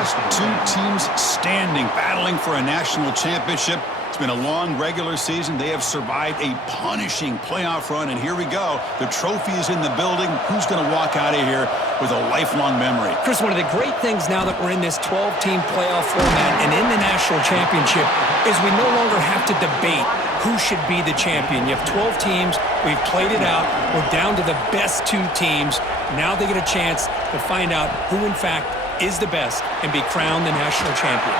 best two teams standing, battling for a national championship. It's been a long regular season. They have survived a punishing playoff run, and here we go. The trophy is in the building. Who's going to walk out of here with a lifelong memory? Chris, one of the great things now that we're in this 12-team playoff format and in the national championship is we no longer have to debate who should be the champion. You have 12 teams. We've played it out. We're down to the best two teams. Now they get a chance to find out who, in fact, is the best and be crowned the national champion.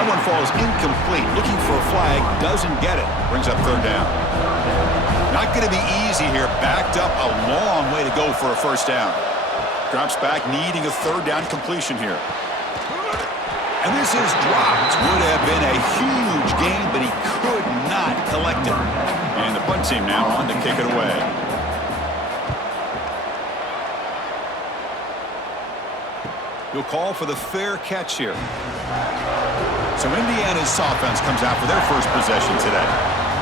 That one falls incomplete. Looking for a flag, doesn't get it. Brings up third down. Not going to be easy here. Backed up a long way to go for a first down. Drops back, needing a third down completion here. And this is dropped. Would have been a huge gain, but he could not collect it. And the punt team now on to kick it away. He'll call for the fair catch here. So Indiana's offense comes out for their first possession today.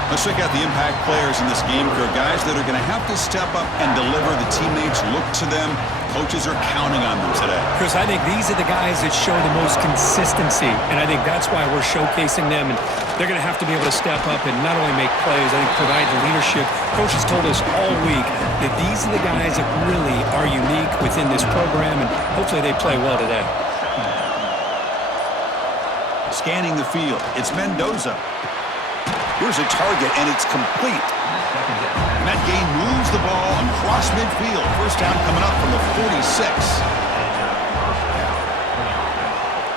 Let's check out the impact players in this game. There are guys that are going to have to step up and deliver. The teammates look to them. Coaches are counting on them today. Chris, I think these are the guys that show the most consistency, and I think that's why we're showcasing them. And they're going to have to be able to step up and not only make plays, I think provide the leadership. Coaches told us all week that these are the guys that really are unique within this program, and hopefully they play well today. Scanning the field, it's Mendoza. Here's a target, and it's complete. And that gain moves the ball across midfield. First down coming up from the 46.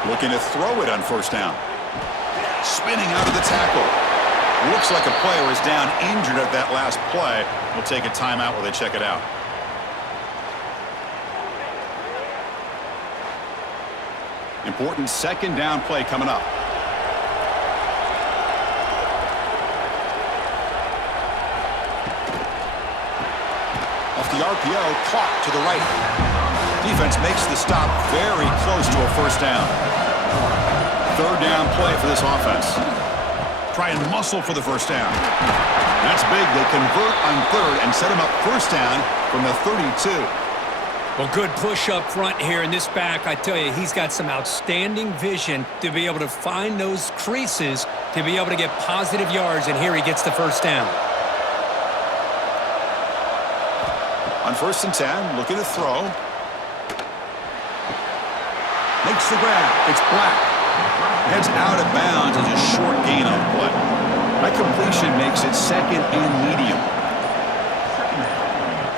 Looking to throw it on first down. Spinning out of the tackle. Looks like a player is down injured at that last play. We'll take a timeout while they check it out. Important second down play coming up. Off the RPO, clock to the right. Defense makes the stop very close to a first down. Third down play for this offense. Try and muscle for the first down. That's big. They convert on third and set him up first down from the 32. Well, good push up front here in this back. I tell you, he's got some outstanding vision to be able to find those creases, to be able to get positive yards, and here he gets the first down. On 1st and 10, looking to throw. Makes the grab. It's Black. Heads out of bounds as a short gain on the play. That completion makes it second and medium.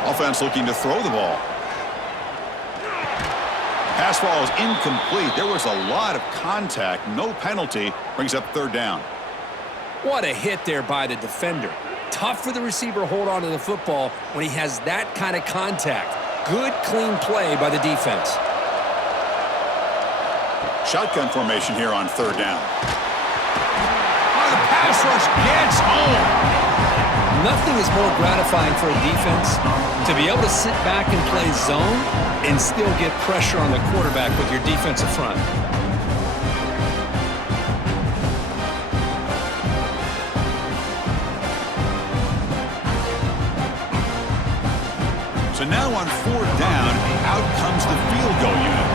Offense looking to throw the ball. Pass ball is incomplete. There was a lot of contact. No penalty. Brings up third down. What a hit there by the defender. Tough for the receiver to hold on to the football when he has that kind of contact. Good, clean play by the defense. Shotgun formation here on third down. Oh, the pass rush gets home. Nothing is more gratifying for a defense to be able to sit back and play zone and still get pressure on the quarterback with your defensive front. So now on fourth down, out comes the field goal unit.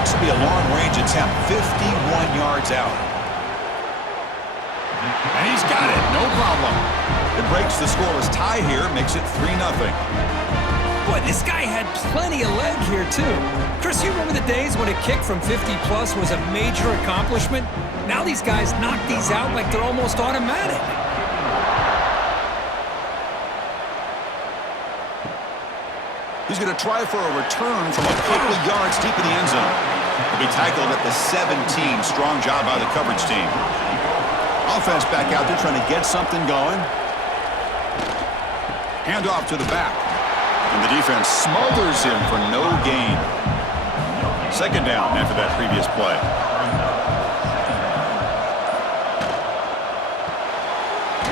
This will be a long-range attempt, 51 yards out. And he's got it, no problem. It breaks the scoreless tie here, makes it 3-0. Boy, this guy had plenty of leg here, too. Chris, you remember the days when a kick from 50-plus was a major accomplishment? Now these guys knock these out like they're almost automatic. He's going to try for a return from a couple of yards deep in the end zone. He'll be tackled at the 17. Strong job by the coverage team. Offense back out there trying to get something going. Hand off to the back. And the defense smothers him for no gain. Second down after that previous play.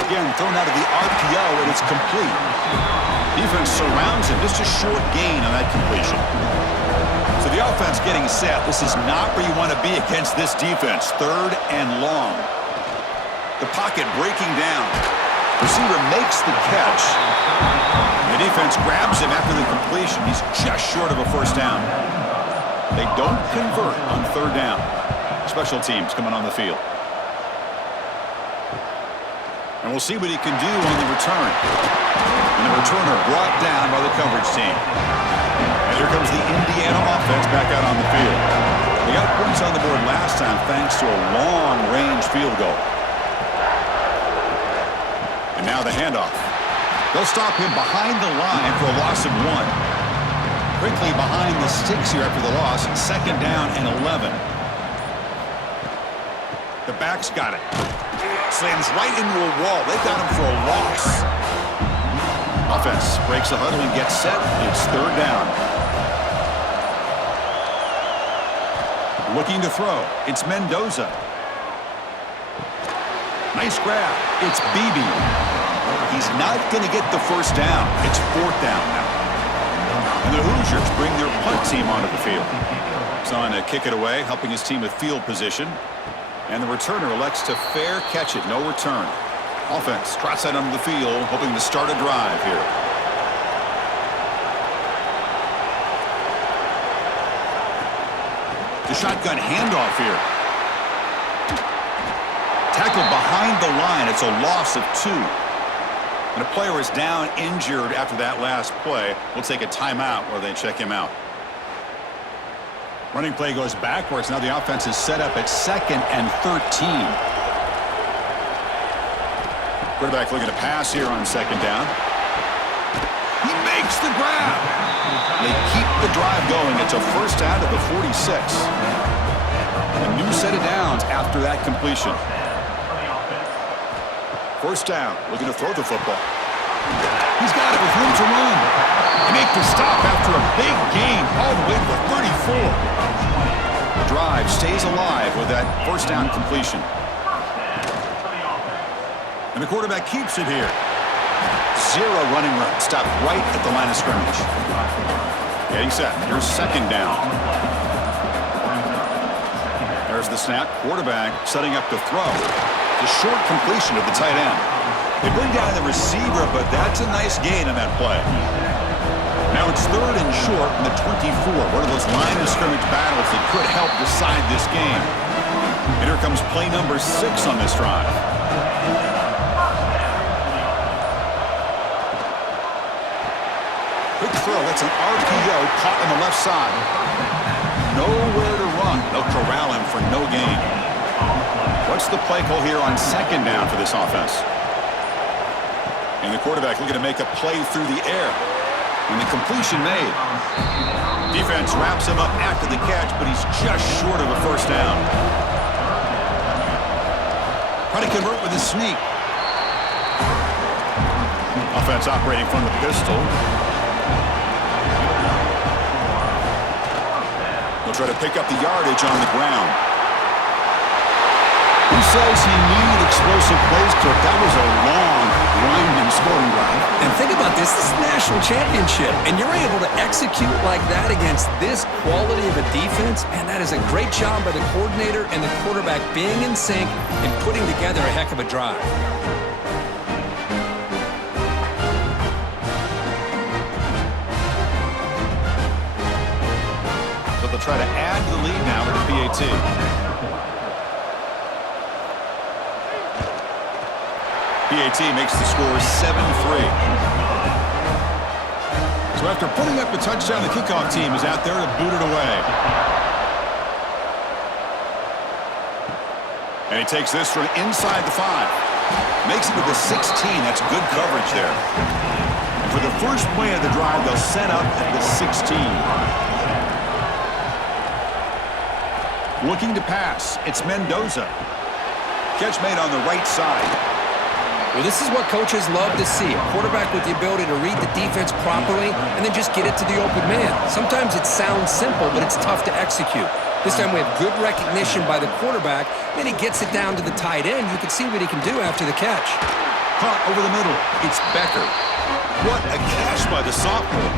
Again, thrown out of the RPO, and it's complete. Defense surrounds him. Just a short gain on that completion. So the offense getting set. This is not where you want to be against this defense. Third and long. The pocket breaking down. Receiver makes the catch. The defense grabs him after the completion. He's just short of a first down. They don't convert on third down. Special teams coming on the field. And we'll see what he can do on the return. And the returner brought down by the coverage team. And here comes the Indiana offense back out on the field. They got points on the board last time thanks to a long-range field goal. And now the handoff. They'll stop him behind the line for a loss of 1. Quickly behind the sticks here after the loss. 2nd down and 11. The back's got it. Slams right into a wall. They've got him for a loss. Offense breaks the huddle and gets set. It's 3rd down. Looking to throw. It's Mendoza. Nice grab. It's Beebe. He's not going to get the 1st down. It's 4th down now. And the Hoosiers bring their punt team onto the field. He's on to kick it away, helping his team with field position. And the returner elects to fair catch it. No return. Offense trots that onto the field, hoping to start a drive here. The shotgun handoff here. Tackled behind the line. It's a loss of 2. And a player is down injured after that last play. We'll take a timeout where they check him out. Running play goes backwards. Now the offense is set up at 2nd and 13. Quarterback looking to pass here on 2nd down. He makes the grab. They keep the drive going. It's a 1st down to the 46. A new set of downs after that completion. 1st down, looking to throw the football. He's got it with room to run. They make the stop after a big gain all the way to the 34. The drive stays alive with that 1st down completion. And the quarterback keeps it here. 0 running room. Stopped right at the line of scrimmage. Getting set. Here's 2nd down. There's the snap. Quarterback setting up the throw. The short completion of the tight end. They bring down the receiver, but that's a nice gain on that play. Now it's 3rd and short in the 24. One of those line of scrimmage battles that could help decide this game. And here comes play number 6 on this drive. Quick throw. That's an RPO caught on the left side. Nowhere to run. They'll corral him for no gain. What's the play call here on 2nd down for this offense? And the quarterback looking to make a play through the air. And the completion made. Defense wraps him up after the catch, but he's just short of a 1st down. Trying to convert with a sneak. Offense operating from the pistol. He'll try to pick up the yardage on the ground. Who says he needed explosive plays, Kirk? That was a long, winding scoring drive. And think about this. This is the national championship, and you're able to execute like that against this quality of a defense. Man, that is a great job by the coordinator and the quarterback being in sync and putting together a heck of a drive. So they'll try to add to the lead now with the PAT. PAT makes the score 7-3. So after putting up a touchdown, the kickoff team is out there to boot it away. And he takes this from inside the 5. Makes it to the 16. That's good coverage there. And for the first play of the drive, they'll set up at the 16. Looking to pass. It's Mendoza. Catch made on the right side. Well, this is what coaches love to see. A quarterback with the ability to read the defense properly and then just get it to the open man. Sometimes it sounds simple, but it's tough to execute. This time we have good recognition by the quarterback. Then he gets it down to the tight end. You can see what he can do after the catch. Caught over the middle. It's Becker. What a catch by the sophomore.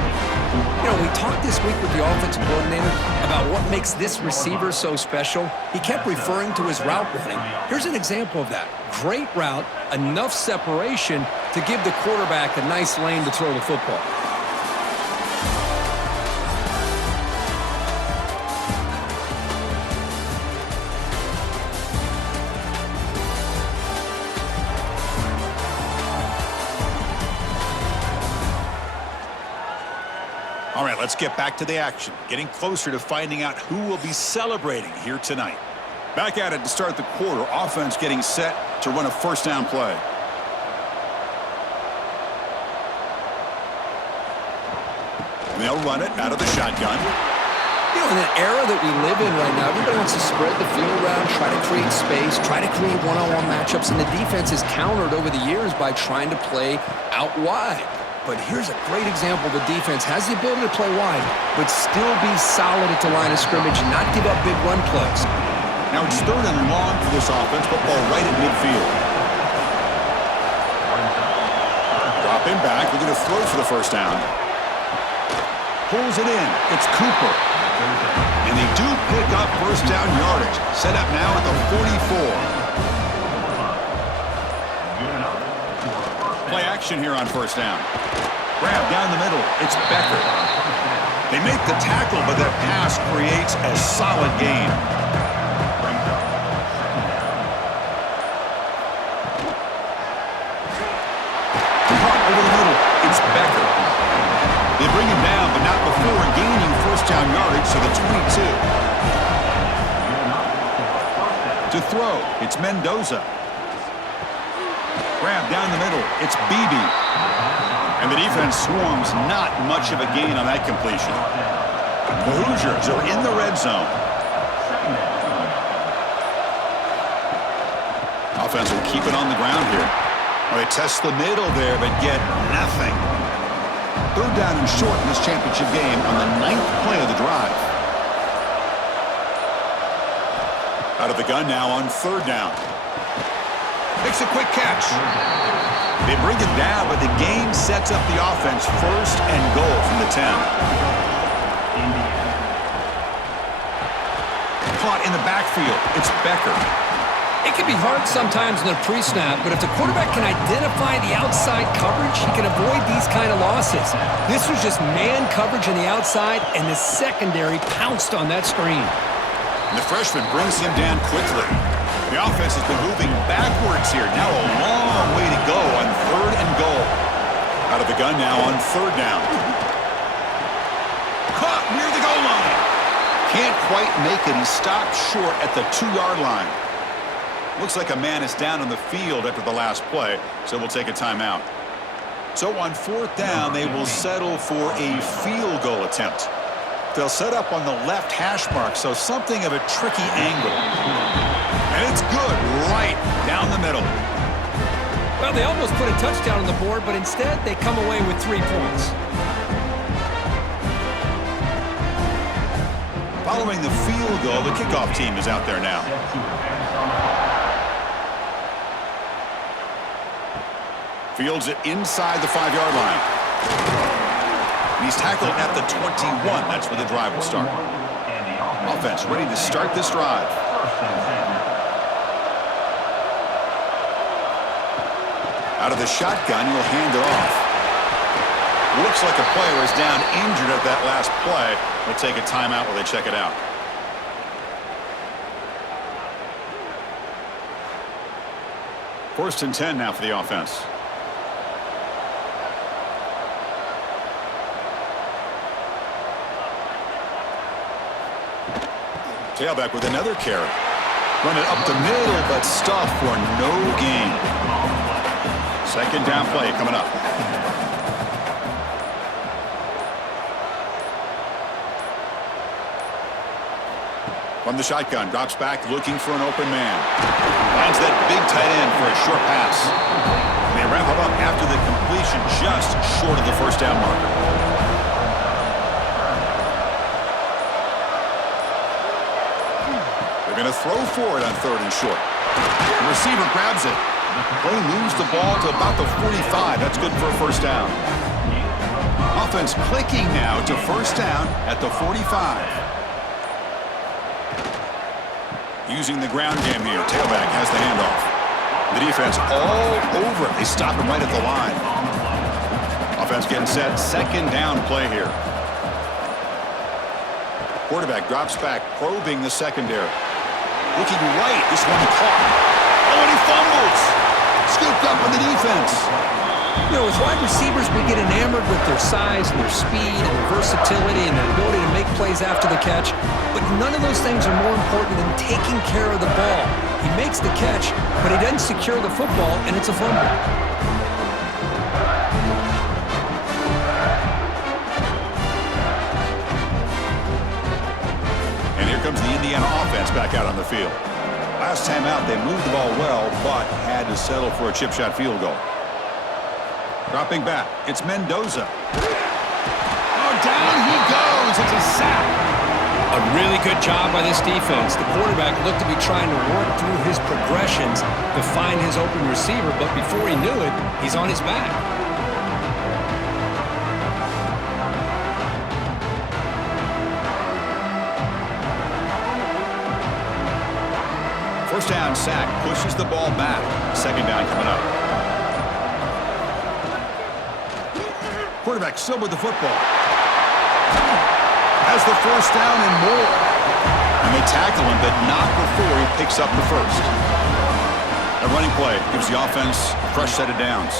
You know, we talked this week with the offensive coordinator about what makes this receiver so special. He kept referring to his route running. Here's an example of that. Great route, enough separation to give the quarterback a nice lane to throw the football. let's get back to the action. Getting closer to finding out who will be celebrating here tonight. Back at it to start the quarter. Offense getting set to run a first down play. And they'll run it out of the shotgun. You know, in an era that we live in right now, everybody wants to spread the field around, try to create space, try to create one-on-one matchups, and the defense is countered over the years by trying to play out wide. But here's a great example. The defense has the ability to play wide, but still be solid at the line of scrimmage and not give up big run plays. Now it's 3rd and long for this offense, but ball right at midfield. Dropping back, looking to throw for the first down. Pulls it in. It's Cooper. And they do pick up first down yardage. Set up now at the 44. Play action here on first down. Grab down the middle. It's Becker. They make the tackle, but that pass creates a solid gain. Caught over the middle. It's Becker. They bring him down, but not before gaining first down yardage to the 22. To throw, it's Mendoza. Grab down the middle, it's Beebe. And the defense swarms, not much of a gain on that completion. The Hoosiers are in the red zone. Offense will keep it on the ground here. Well, they test the middle there, but get nothing. 3rd down and short in this championship game on the 9th play of the drive. Out of the gun now on 3rd down. Makes a quick catch. They bring it down, but the game sets up the offense 1st and goal from the 10. Caught in the backfield. It's Becker. It can be hard sometimes in the pre-snap, but if the quarterback can identify the outside coverage, he can avoid these kind of losses. This was just man coverage on the outside, and the secondary pounced on that screen. And the freshman brings him down quickly. The offense has been moving backwards here. Now a long way to go on 3rd and goal. Out of the gun now on 3rd down. Caught near the goal line. Can't quite make it. He stopped short at the 2-yard line. Looks like a man is down on the field after the last play, so we'll take a timeout. So on 4th down, they will settle for a field goal attempt. They'll set up on the left hash mark, so something of a tricky angle. And it's good right down the middle. Well, they almost put a touchdown on the board, but instead they come away with 3 points. Following the field goal, the kickoff team is out there now. Fields it inside the 5-yard line. He's tackled at the 21. That's where the drive will start. Offense ready to start this drive. Out of the shotgun, he'll hand it off. Looks like a player is down injured at that last play. We'll take a timeout while they check it out. First and 10 now for the offense. Tailback with another carry. Run it up the middle, but stuffed for no gain. 2nd down play coming up. From the shotgun, drops back looking for an open man. Finds that big tight end for a short pass. And they wrap him up after the completion just short of the first down marker. Going to throw for it on 3rd and short. The receiver grabs it. Play moves the ball to about the 45. That's good for a first down. Offense clicking now to first down at the 45. Using the ground game here. Tailback has the handoff. The defense all over it. They stop him right at the line. Offense getting set. 2nd down play here. Quarterback drops back, probing the secondary. Looking right, this one caught. Oh, and he fumbles. Scooped up on the defense. With wide receivers, we get enamored with their size and their speed and their versatility and their ability to make plays after the catch. But none of those things are more important than taking care of the ball. He makes the catch, but he doesn't secure the football, and it's a fumble. And here comes the Indiana offense back out on the field. Last time out, they moved the ball well, but had to settle for a chip shot field goal. Dropping back, it's Mendoza. Oh, down he goes. It's a sack. A really good job by this defense. The quarterback looked to be trying to work through his progressions to find his open receiver, but before he knew it, he's on his back. First down sack, pushes the ball back. Second down coming up. Quarterback still with the football. Has the first down and more. And they tackle him, but not before he picks up the first. A running play gives the offense a fresh set of downs.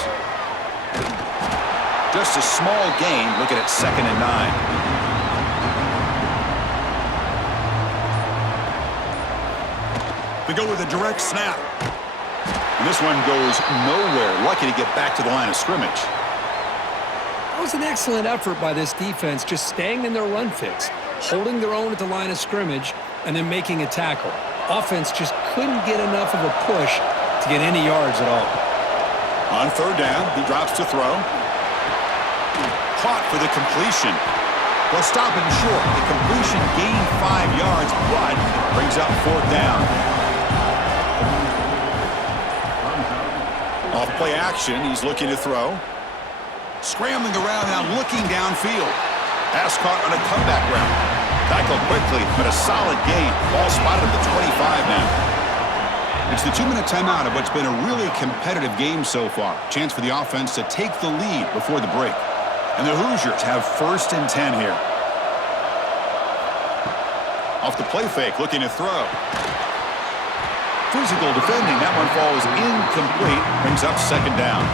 Just a small gain, looking at 2nd and 9. They go with a direct snap. And this one goes nowhere. Lucky to get back to the line of scrimmage. That was an excellent effort by this defense, just staying in their run fix, holding their own at the line of scrimmage, and then making a tackle. Offense just couldn't get enough of a push to get any yards at all. On third down, he drops to throw. Caught for the completion. They'll stop him short. The completion gained 5 yards, but brings up 4th down. Off play action, he's looking to throw. Scrambling around now, looking downfield. Pass caught on a comeback route. Tackled quickly, but a solid gain. Ball spotted at the 25 now. It's the 2-minute timeout of what's been a really competitive game so far. Chance for the offense to take the lead before the break. And the Hoosiers have 1st and 10 here. Off the play fake, looking to throw. Physical defending, that one falls incomplete, brings up 2nd down.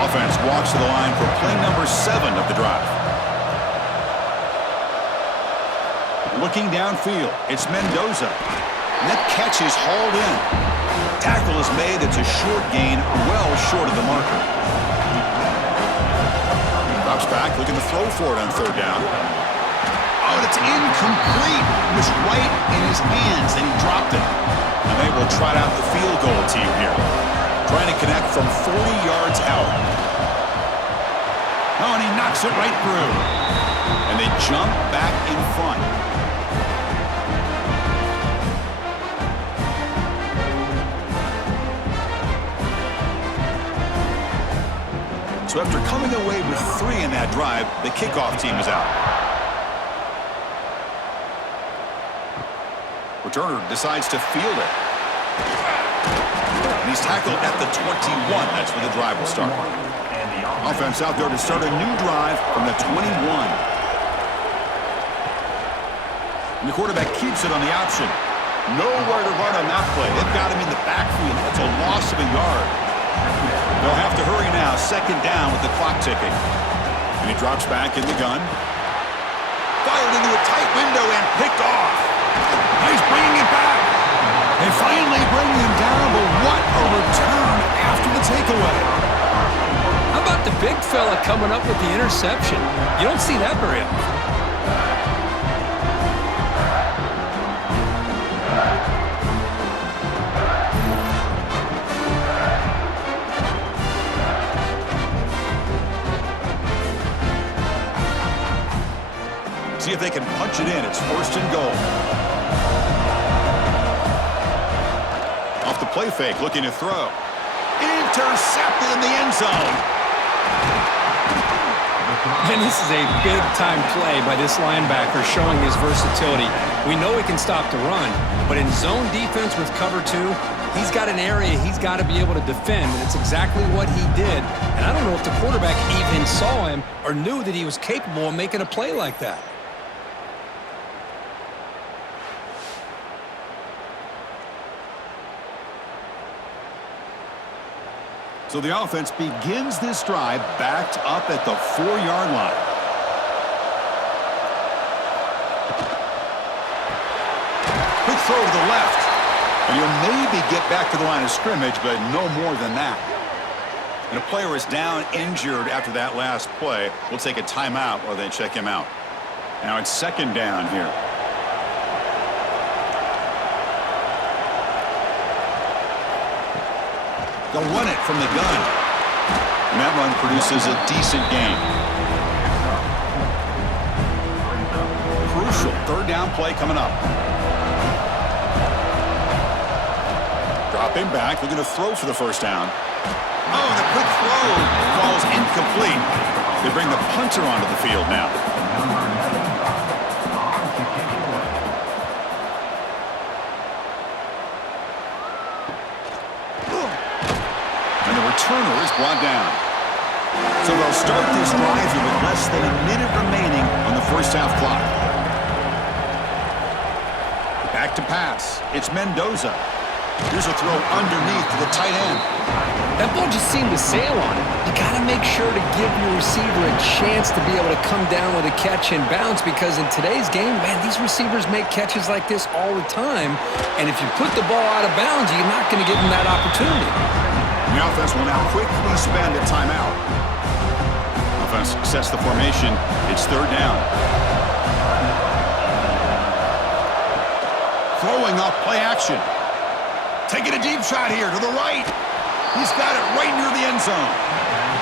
Offense walks to the line for play number 7 of the drive. Looking downfield, it's Mendoza. And that catch is hauled in. Tackle is made, it's a short gain, well short of the marker. Drops back, looking to throw for it on 3rd down. Oh, and it's incomplete. It was right in his hands, and he dropped it. And they will trot out the field goal team here. Trying to connect from 40 yards out. Oh, and he knocks it right through. And they jump back in front. So after coming away with 3 in that drive, the kickoff team is out. Returner decides to field it. And he's tackled at the 21. That's where the drive will start. Offense out there to start a new drive from the 21. And the quarterback keeps it on the option. Nowhere to run on that play. They've got him in the backfield. That's a loss of a yard. They'll have to hurry now. 2nd down with the clock ticking. And he drops back in the gun. Fired into a tight window and picked off. He's bringing it back. They finally bring him down, but what a return after the takeaway. How about the big fella coming up with the interception? You don't see that very often. See if they can punch it in. It's 1st and goal. Off the play fake, looking to throw. Intercepted in the end zone. And this is a big-time play by this linebacker showing his versatility. We know he can stop the run, but in zone defense with cover 2, he's got an area he's got to be able to defend, and it's exactly what he did. And I don't know if the quarterback even saw him or knew that he was capable of making a play like that. So the offense begins this drive backed up at the 4-yard line. Quick throw to the left. And he'll maybe get back to the line of scrimmage, but no more than that. And a player is down injured after that last play. We'll take a timeout while they check him out. Now it's second down here. They'll run it from the gun. And that run produces a decent gain. Crucial third down play coming up. Dropping back, looking to throw for the first down. Oh, the quick throw falls incomplete. They bring the punter onto the field now. And the returner is brought down. So they'll start this drive here with less than a minute remaining on the first half clock. Back to pass. It's Mendoza. Here's a throw underneath to the tight end. That ball just seemed to sail on it. You got to make sure to give your receiver a chance to be able to come down with a catch and bounce, because in today's game, man, these receivers make catches like this all the time. And if you put the ball out of bounds, you're not going to give them that opportunity. The offense will now quickly spend a timeout. Offense sets the formation. It's third down. Throwing off play action. Taking a deep shot here to the right. He's got it right near the end zone.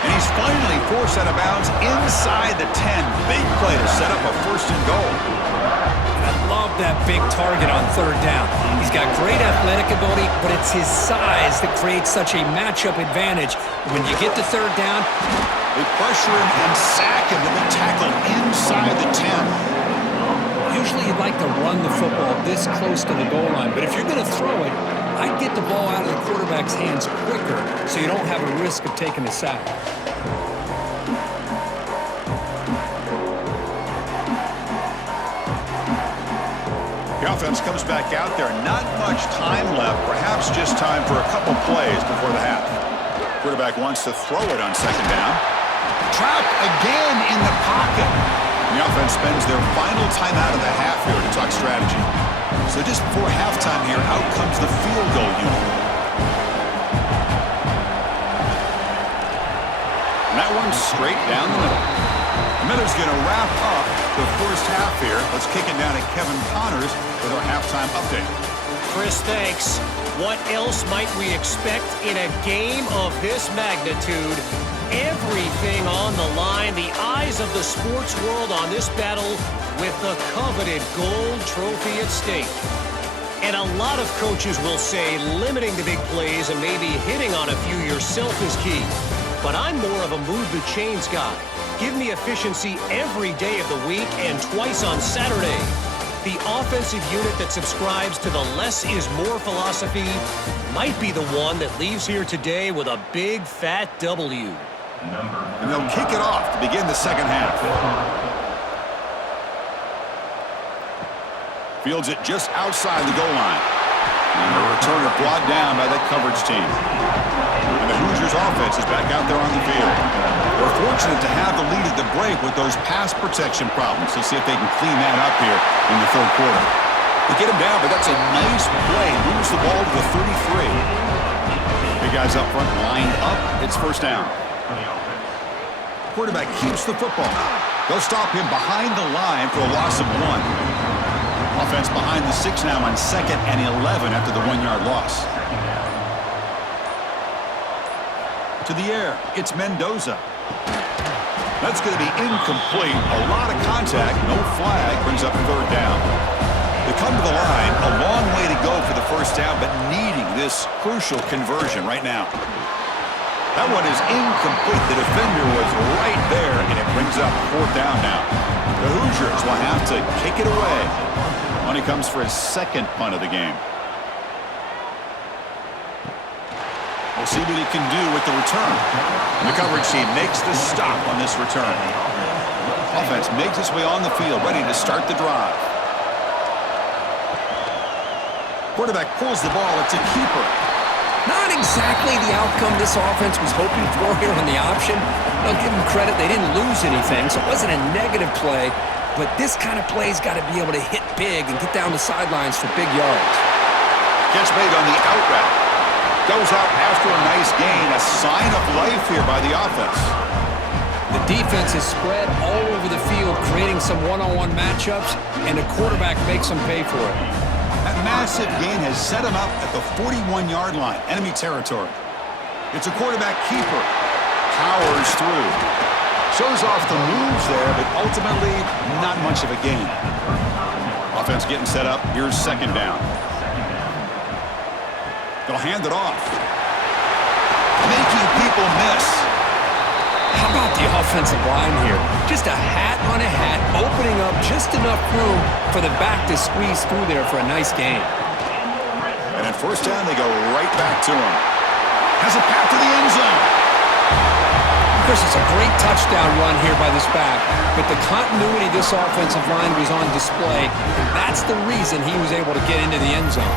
And he's finally forced out of bounds inside the 10. Big play to set up a first and goal. I love that big target on third down. He's got great athletic ability, but it's his size that creates such a matchup advantage. When you get to third down, they pressure him and sack him with a tackle inside the 10. Usually you'd like to run the football this close to the goal line, but if you're going to throw it, I'd get the ball out of the quarterback's hands quicker so you don't have a risk of taking a sack. The offense comes back out there. Not much time left. Perhaps just time for a couple plays before the half. Quarterback wants to throw it on second down. Trapped again in the pocket. The offense spends their final time out of the half here to talk strategy. So just before halftime here, out comes the field goal unit. And that one's straight down the middle. The Miller's going to wrap up the first half here. Let's kick it down to Kevin Connors with our halftime update. Chris, thanks. What else might we expect in a game of this magnitude? Everything on the line, the eyes of the sports world on this battle with the coveted gold trophy at stake. And a lot of coaches will say limiting the big plays and maybe hitting on a few yourself is key. But I'm more of a move the chains guy. Give me efficiency every day of the week and twice on Saturday. The offensive unit that subscribes to the less is more philosophy might be the one that leaves here today with a big fat W. And they'll kick it off to begin the second half. Fields it just outside the goal line. And the returner brought down by that coverage team. And the Hoosiers offense is back out there on the field. They're fortunate to have the lead at the break with those pass protection problems. Let's see if they can clean that up here in the third quarter. They get him down, but that's a nice play. Moves the ball to the 33. Big guys up front lined up. It's first down. Quarterback keeps the football. They'll stop him behind the line for a loss of 1. Offense behind the 6 now on 2nd and 11 after the 1-yard loss. To the air, it's Mendoza. That's going to be incomplete. A lot of contact, no flag, brings up third down. They come to the line, a long way to go for the first down, but needing this crucial conversion right now. That one is incomplete. The defender was right there, and it brings up fourth down now. The Hoosiers will have to kick it away when he comes for his second punt of the game. We'll see what he can do with the return. The coverage team makes the stop on this return. Offense makes its way on the field, ready to start the drive. Quarterback pulls the ball. It's a keeper. Not exactly the outcome this offense was hoping for here on the option. I'll give them credit, they didn't lose anything, so it wasn't a negative play, but this kind of play's got to be able to hit big and get down the sidelines for big yards. Catch made on the out route. Goes out after a nice gain, a sign of life here by the offense. The defense is spread all over the field, creating some one-on-one matchups, and the quarterback makes them pay for it. That massive gain has set him up at the 41-yard line, enemy territory. It's a quarterback keeper. Powers through. Shows off the moves there, but ultimately not much of a gain. Offense getting set up. Here's second down. They'll hand it off. Making people miss. How about the offensive line here? Just a hat on a hat, opening up just enough room for the back to squeeze through there for a nice gain. And at first down, they go right back to him. Has a path to the end zone. Chris, it's a great touchdown run here by this back, but the continuity of this offensive line was on display, and that's the reason he was able to get into the end zone.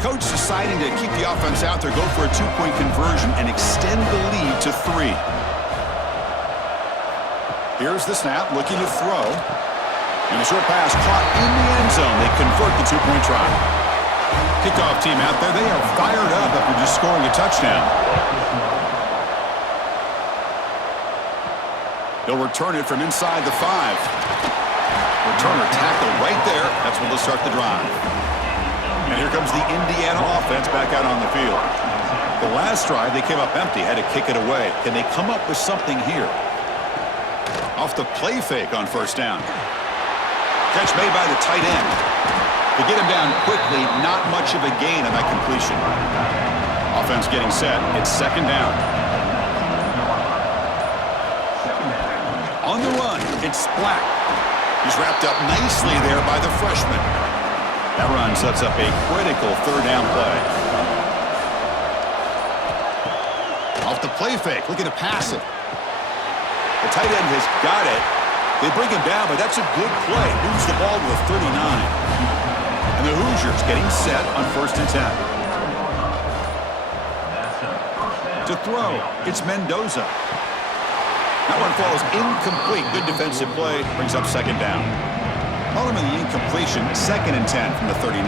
Coach deciding to keep the offense out there, go for a two-point conversion and extend the lead to 3. Here's the snap, looking to throw. And a short pass caught in the end zone. They convert the two-point try. Kickoff team out there. They are fired up after just scoring a touchdown. They'll return it from inside the 5. Returner tackled right there. That's when they'll start the drive. And here comes the Indiana offense back out on the field. The last drive, they came up empty, had to kick it away. Can they come up with something here? Off the play fake on first down. Catch made by the tight end. To get him down quickly, not much of a gain on that completion. Offense getting set. It's second down. On the run, it's Black. He's wrapped up nicely there by the freshman. That run sets up a critical third down play. Off the play fake, looking to pass it. The tight end has got it. They bring him down, but that's a good play. Moves the ball to the 39. And the Hoosiers getting set on first and 10. To throw, it's Mendoza. That one falls incomplete. Good defensive play. Brings up second down. Call him in the incompletion. Second and 10 from the 39.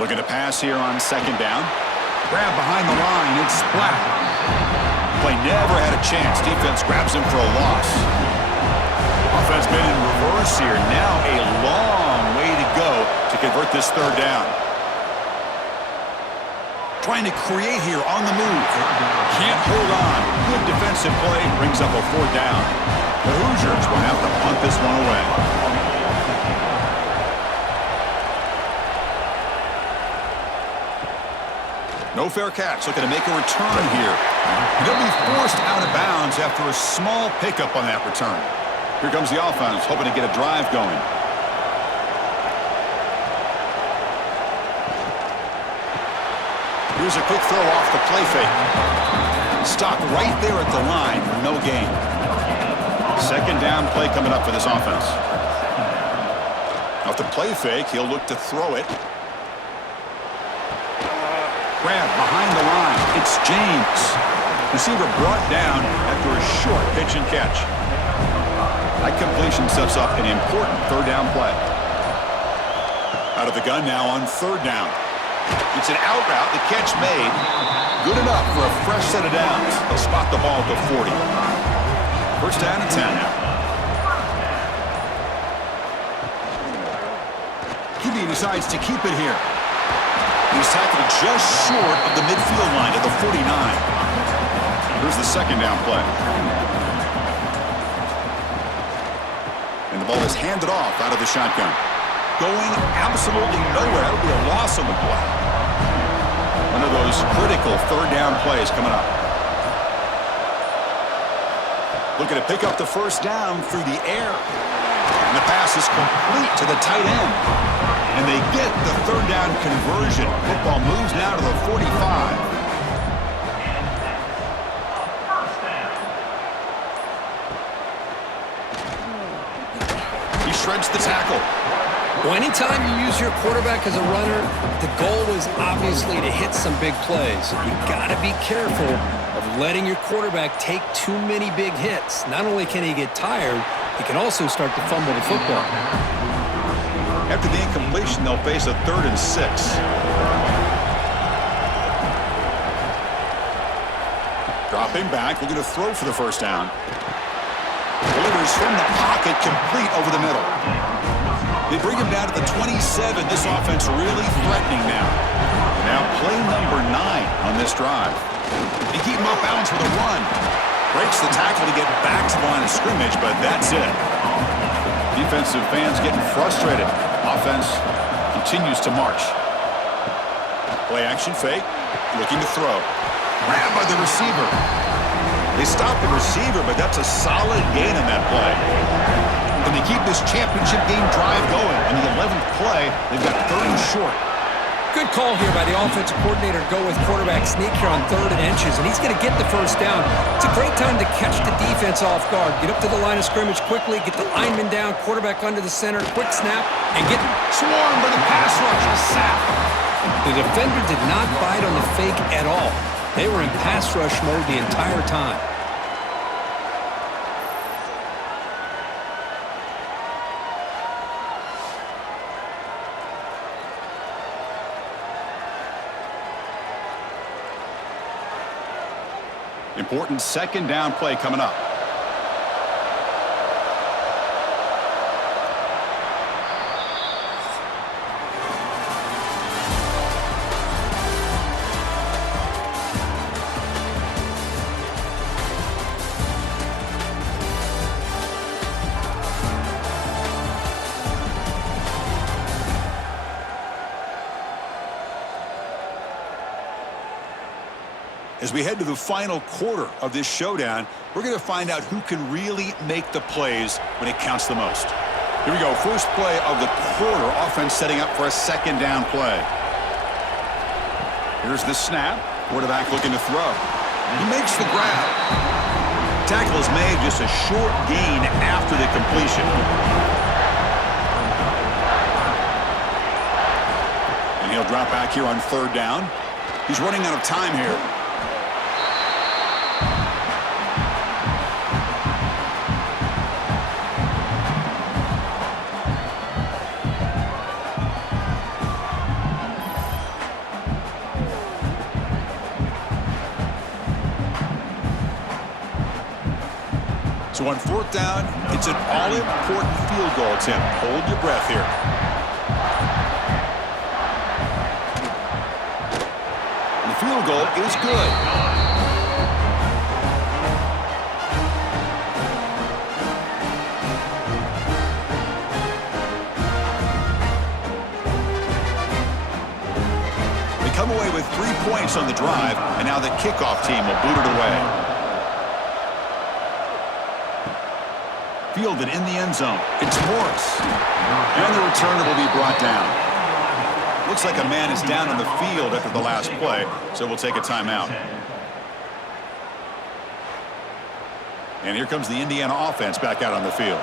Looking to pass here on second down. Grab behind the line. It's Black. Play never had a chance. Defense grabs him for a loss. Offense been in reverse here. Now a long way to go to convert this third down. Trying to create here on the move. Can't hold on. Good defensive play. Brings up a fourth down. The Hoosiers will have to punt this one away. No fair catch. Looking to make a return here. And he'll be forced out of bounds after a small pickup on that return. Here comes the offense, hoping to get a drive going. Here's a quick throw off the play fake. Stopped right there at the line, no gain. Second down play coming up for this offense. Off the play fake, he'll look to throw it. Grab behind the line. It's James. Receiver brought down after a short pitch and catch. That completion sets up an important third down play. Out of the gun now on third down. It's an out route. The catch made. Good enough for a fresh set of downs. They'll spot the ball at the 40. First down and 10 now. QB decides to keep it here. He's tackled just short of the midfield line at the 49. Here's the second down play. And the ball is handed off out of the shotgun. Going absolutely nowhere. It'll be a loss on the play. One of those critical third down plays coming up. Looking to pick up the first down through the air. And the pass is complete to the tight end. And they get the third down conversion. Football moves now to the 45. shreds the tackle. Well, anytime you use your quarterback as a runner, the goal is obviously to hit some big plays. You got to be careful of letting your quarterback take too many big hits. Not only can he get tired, he can also start to fumble the football. After the incompletion, they'll face a 3rd and 6. Dropping back, looking to throw for the first down. Delivers from the pocket, complete over the middle. They bring him down to the 27. This offense really threatening now. Now play number 9 on this drive. They keep him off balance with a run. Breaks the tackle to get back to the line of scrimmage, but that's it. Defensive fans getting frustrated. Offense continues to march. Play action fake. Looking to throw. Grabbed by the receiver. They stop the receiver, but that's a solid gain on that play. And they keep this championship game drive going. On the 11th play, they've got 3rd and short. Good call here by the offensive coordinator to go with quarterback sneak here on 3rd and inches, and he's going to get the first down. It's a great time to catch the defense off guard. Get up to the line of scrimmage quickly, get the lineman down, quarterback under the center, quick snap, and get swarmed by the pass rush, a sack. The defender did not bite on the fake at all. They were in pass rush mode the entire time. Important 2nd down play coming up. As we head to the final quarter of this showdown, we're going to find out who can really make the plays when it counts the most. Here we go. First play of the quarter. Offense setting up for a 2nd down play. Here's the snap. Quarterback looking to throw. He makes the grab. Tackle is made, just a short gain after the completion. And he'll drop back here on 3rd down. He's running out of time here. So on 4th down, it's an all-important field goal attempt. Hold your breath here. And the field goal is good. They come away with 3 points on the drive, and now the kickoff team will boot it away. Fielded in the end zone. It's Morris. And the returner will be brought down. Looks like a man is down on the field after the last play, so we'll take a timeout. And here comes the Indiana offense back out on the field.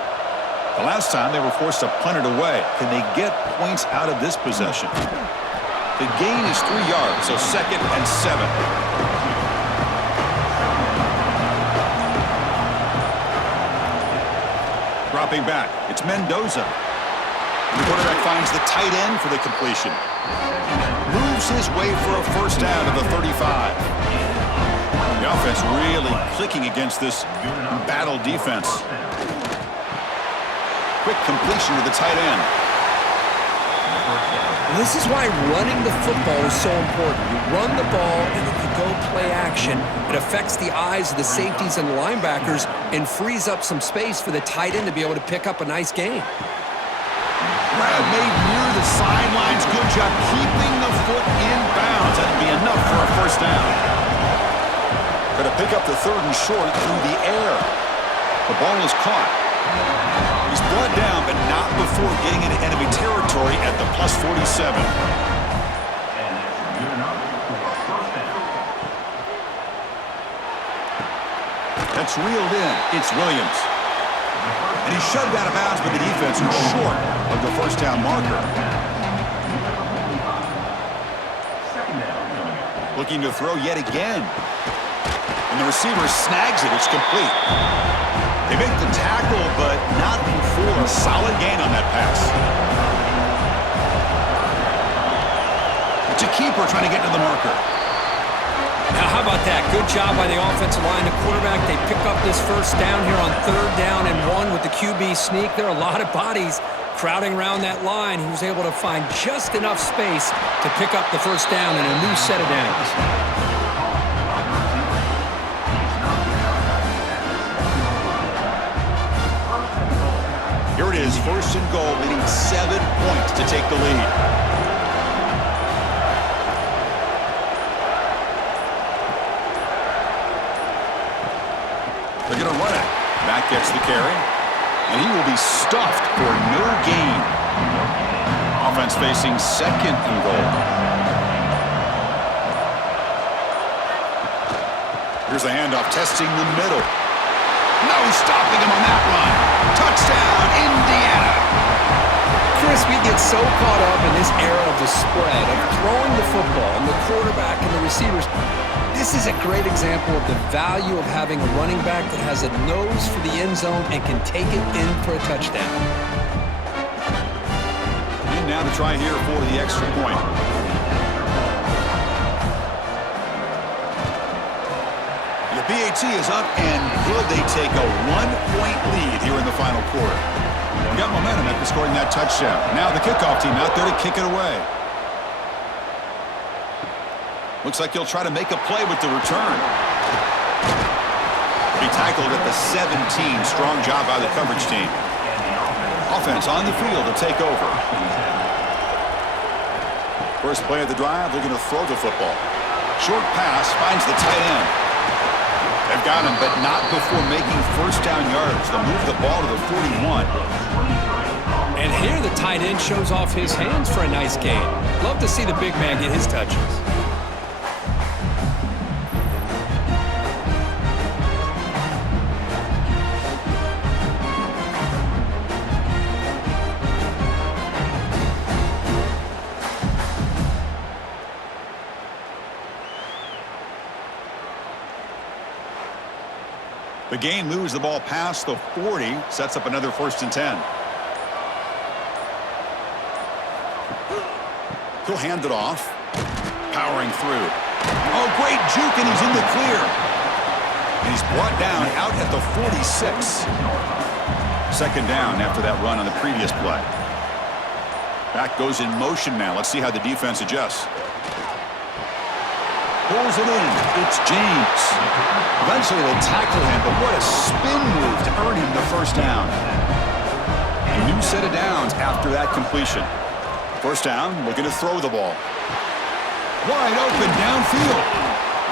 The last time they were forced to punt it away. Can they get points out of this possession? The gain is 3 yards, so 2nd and 7. Dropping back, it's Mendoza. The quarterback finds the tight end for the completion. Moves his way for a first down to the 35. The offense really clicking against this battle defense. Quick completion to the tight end. This is why running the football is so important. You run the ball and then you go play action. It affects the eyes of the safeties and the linebackers and frees up some space for the tight end to be able to pick up a nice gain. Grab made near the sidelines. Good job keeping the foot in bounds. That'll be enough for a first down. Going to pick up the 3rd and short through the air. The ball is caught. He's brought down, but not before getting into enemy territory at the +47. That's reeled in. It's Williams. And he shoved out of bounds, but the defense was short of the first down marker. Looking to throw yet again. And the receiver snags it. It's complete. They make the tackle, but not before a solid gain on that pass. It's a keeper trying to get to the marker. Now, how about that? Good job by the offensive line. The quarterback, they pick up this first down here on 3rd down and 1 with the QB sneak. There are a lot of bodies crowding around that line. He was able to find just enough space to pick up the first down in a new set of downs. Here it is, 1st and goal, leading 7 points to take the lead. They're going to run it. Back gets the carry, and he will be stuffed for no gain. Offense facing 2nd and goal. Here's the handoff, testing the middle. No stopping him on that run. Touchdown, Indiana. Chris, we get so caught up in this era of the spread, of throwing the football, and the quarterback and the receivers. This is a great example of the value of having a running back that has a nose for the end zone and can take it in for a touchdown. And now to try here for the extra point. The BAT is up and good. They take a 1-point lead here in the final quarter. We got momentum after scoring that touchdown. Now the kickoff team out there to kick it away. Looks like he'll try to make a play with the return. He tackled at the 17. Strong job by the coverage team. Offense on the field to take over. First play of the drive, looking to throw the football. Short pass, finds the tight end. They've got him, but not before making first down yards. They'll move the ball to the 41. And here the tight end shows off his hands for a nice gain. Love to see the big man get his touches. The gain moves the ball past the 40, sets up another 1st and 10. He'll hand it off. Powering through. Oh, great juke, and he's in the clear. And he's brought down out at the 46. 2nd down after that run on the previous play. Back goes in motion now. Let's see how the defense adjusts. Pulls it in. It's James. Eventually they'll tackle him, but what a spin move to earn him the first down. A new set of downs after that completion. First down, looking to throw the ball. Wide open downfield.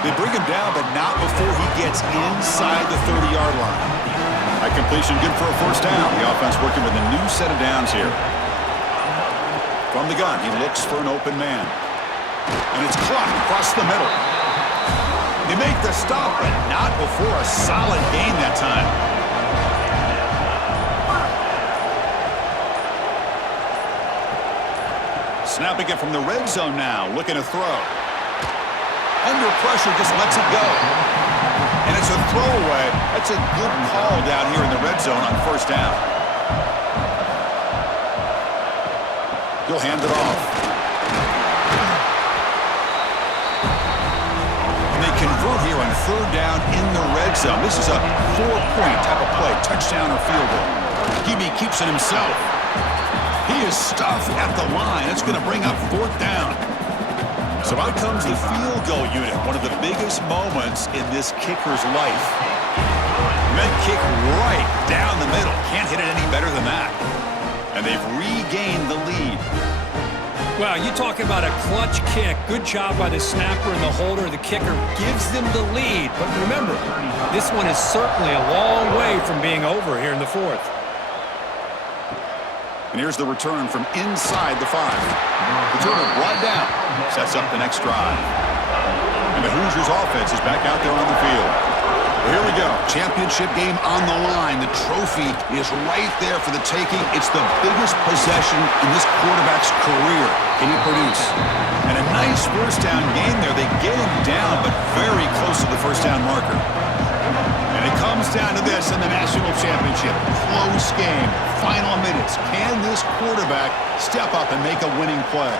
They bring him down, but not before he gets inside the 30-yard line. That completion good for a first down. The offense working with a new set of downs here. From the gun, he looks for an open man. And it's clocked across the middle. They make the stop, but not before a solid gain that time. Snapping it from the red zone now, looking to throw. Under pressure, just lets it go. And it's a throwaway. That's a good call down here in the red zone on first down. He'll hand it off. Convert here on 3rd down in the red zone. This is a 4-point type of play, touchdown or field goal. QB keeps it himself. He is stuffed at the line. It's going to bring up 4th down. So out comes the field goal unit, one of the biggest moments in this kicker's life. Men kick right down the middle. Can't hit it any better than that. And they've regained the lead. Wow, you talking about a clutch kick. Good job by the snapper and the holder. The kicker gives them the lead. But remember, this one is certainly a long way from being over here in the 4th. And here's the return from inside the 5. Returner brought down. Sets up the next drive. And the Hoosiers offense is back out there on the field. Here we go. Championship game on the line. The trophy is right there for the taking. It's the biggest possession in this quarterback's career. Can he produce? And a nice first down gain there. They get him down, but very close to the first down marker. And it comes down to this in the national championship. Close game. Final minutes. Can this quarterback step up and make a winning play?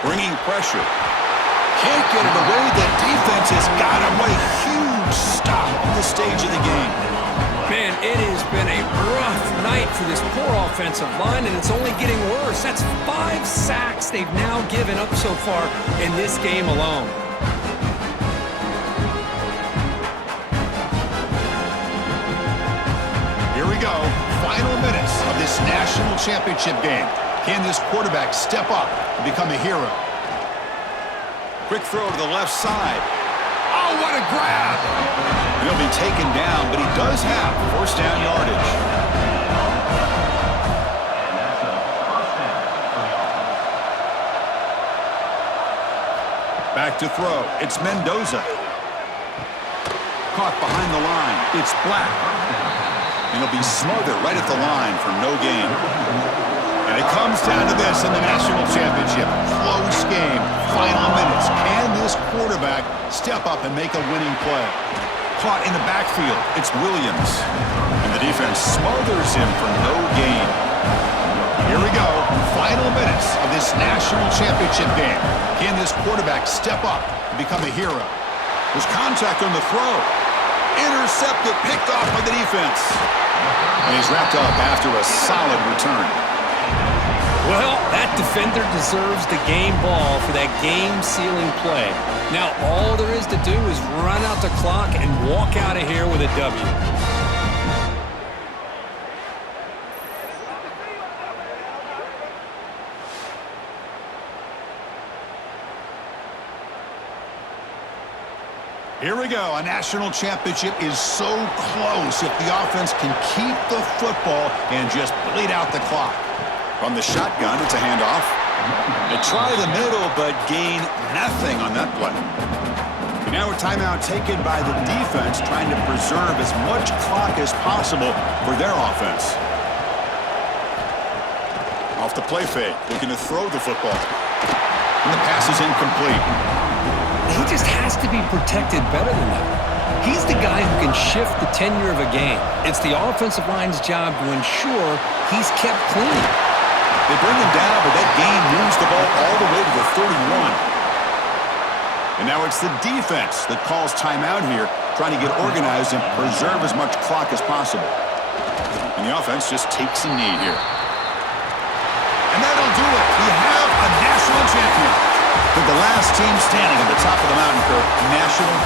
Bringing pressure. Can't get it away. The defense has got him. What a huge stop at this stage of the game. Man, it has been a rough night for this poor offensive line, and it's only getting worse. That's 5 sacks they've now given up so far in this game alone. Here we go. Final minutes of this national championship game. Can this quarterback step up and become a hero? Quick throw to the left side. Oh, what a grab! And he'll be taken down, but he does have first down yardage. Back to throw. It's Mendoza. Caught behind the line. It's Black. And he'll be smothered right at the line for no gain. And it comes down to this in the national championship. Close game. Final minutes. Can this quarterback step up and make a winning play? Caught in the backfield. It's Williams. And the defense smothers him for no gain. Here we go. Final minutes of this national championship game. Can this quarterback step up and become a hero? There's contact on the throw. Intercepted, picked off by the defense. And he's wrapped up after a solid return. Well, that defender deserves the game ball for that game-sealing play. Now, all there is to do is run out the clock and walk out of here with a W. Here we go. A national championship is so close if the offense can keep the football and just bleed out the clock. From the shotgun, it's a handoff. They try the middle, but gain nothing on that play. And now a timeout taken by the defense, trying to preserve as much clock as possible for their offense. Off the play fake, looking to throw the football. And the pass is incomplete. He just has to be protected better than that. He's the guy who can shift the tenure of a game. It's the offensive line's job to ensure he's kept clean. They bring him down, but that gain moves the ball all the way to the 31. And now it's the defense that calls timeout here, trying to get organized and preserve as much clock as possible. And the offense just takes a knee here. And that'll do it. We have a national champion. With the last team standing at the top of the mountain, Kirk, national